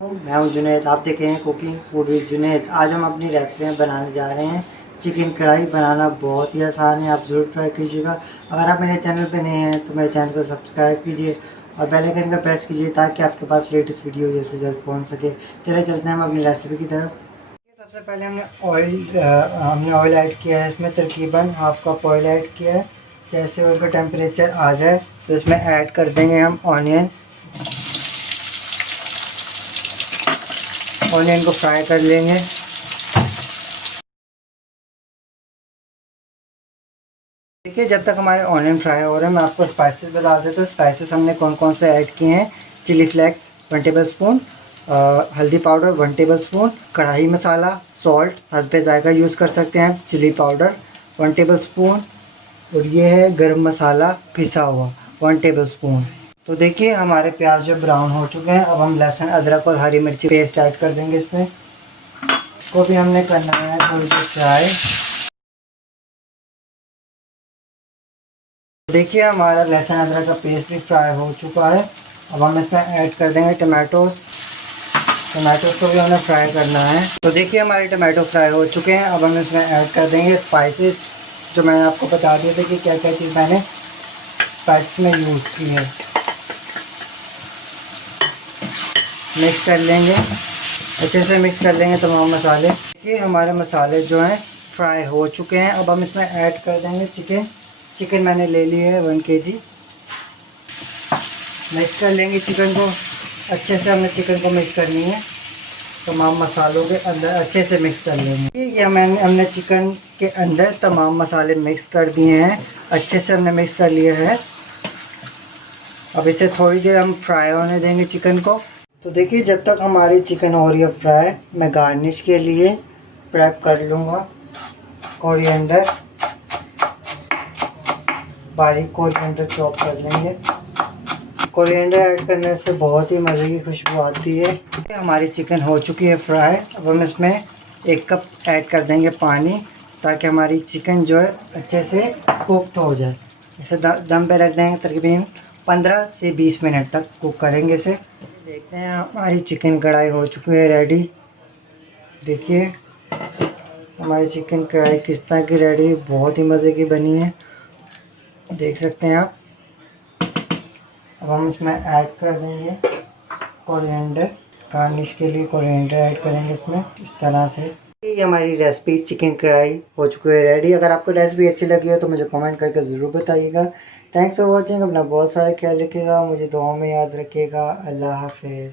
मैं हूं जुनैद, आप देख रहे हैं कुकिंग फूड विद जुनैद। आज हम अपनी रेसिपी में बनाने जा रहे हैं चिकन कढ़ाई। बनाना बहुत ही आसान है, आप ज़रूर ट्राई कीजिएगा। अगर आप मेरे चैनल पर नए हैं तो मेरे चैनल को सब्सक्राइब कीजिए और बेल आइकन का प्रेस कीजिए ताकि आपके पास लेटेस्ट वीडियो जल्द से जल्द पहुंच सके। चले चलते हैं हम अपनी रेसिपी की तरफ। सबसे पहले हमने ऑयल ऐड किया है, इसमें तकरीबन हाफ कप ऑयल ऐड किया है। जैसे ऑयल का टेम्परेचर आ जाए तो इसमें ऐड कर देंगे हम ऑनियन को फ्राई कर लेंगे। देखिए, जब तक हमारे ऑनियन फ्राई हो रहे हैं मैं आपको स्पाइसेस बता देता हूँ। स्पाइसेस हमने कौन कौन से ऐड किए हैं। चिली फ्लेक्स 1 टेबल स्पून, हल्दी पाउडर 1 टेबल स्पून, कढ़ाई मसाला, सॉल्ट हस्बे जायका यूज़ कर सकते हैं, चिली पाउडर 1 टेबल स्पून, और ये है गरम मसाला पिसा हुआ 1 टेबल स्पून। तो देखिए हमारे प्याज जो ब्राउन हो चुके हैं। अब हम लहसुन, अदरक और हरी मिर्ची पेस्ट ऐड कर देंगे इसमें। इसको भी हमने करना है थोड़ी सी फ्राई। देखिए हमारा लहसुन अदरक का पेस्ट भी फ्राई हो चुका है। अब हम इसमें ऐड कर देंगे टमाटोज़ को भी हमें फ्राई करना है। तो देखिए हमारे टमाटो फ्राई हो चुके हैं। अब हम इसमें ऐड कर देंगे स्पाइसेस, जो मैंने आपको बता दिए थे कि क्या क्या चीज़ मैंने स्पाइस में यूज़ की है। मिक्स कर लेंगे, अच्छे से मिक्स कर लेंगे तमाम मसाले। देखिए हमारे मसाले जो हैं फ्राई हो चुके हैं। अब हम इसमें ऐड कर देंगे चिकन मैंने ले ली है 1 kg। मिक्स कर लेंगे चिकन को, अच्छे से हमने चिकन को मिक्स करनी है, तमाम मसालों के अंदर अच्छे से मिक्स कर लेंगे। ये हमने चिकन के अंदर तमाम मसाले मिक्स कर दिए हैं, अच्छे से हमने मिक्स कर लिया है। अब इसे थोड़ी देर हम फ्राई होने देंगे चिकन को। तो देखिए जब तक हमारी चिकन हो रही है फ्राई, मैं गार्निश के लिए प्रेप कर लूँगा कोरिएंडर। बारीक कोरिएंडर चॉप कर लेंगे। कोरिएंडर ऐड करने से बहुत ही मज़े की खुशबू आती है। हमारी चिकन हो चुकी है फ्राई। अब हम इसमें 1 कप ऐड कर देंगे पानी, ताकि हमारी चिकन जो है अच्छे से कुकड हो जाए। इसे दम पे रख देंगे, तकरीबन 15 से 20 मिनट तक कुक करेंगे इसे। देखते हैं हमारी चिकन कढ़ाई हो चुकी है रेडी। देखिए हमारी चिकन कढ़ाई किस तरह की रेडी है, बहुत ही मज़े की बनी है, देख सकते हैं आप। अब हम इसमें ऐड कर देंगे कोरिएंडर। गार्निश के लिए कोरिएंडर ऐड करेंगे इसमें, इस तरह से। ये हमारी रेसिपी चिकन कढ़ाई हो चुकी है रेडी। अगर आपको रेसिपी अच्छी लगी हो तो मुझे कमेंट करके ज़रूर बताइएगा। Thanks for watching. अपना बहुत सारा ख्याल रखिएगा, मुझे दुआओं में याद रखिएगा। अल्लाह हाफिज़।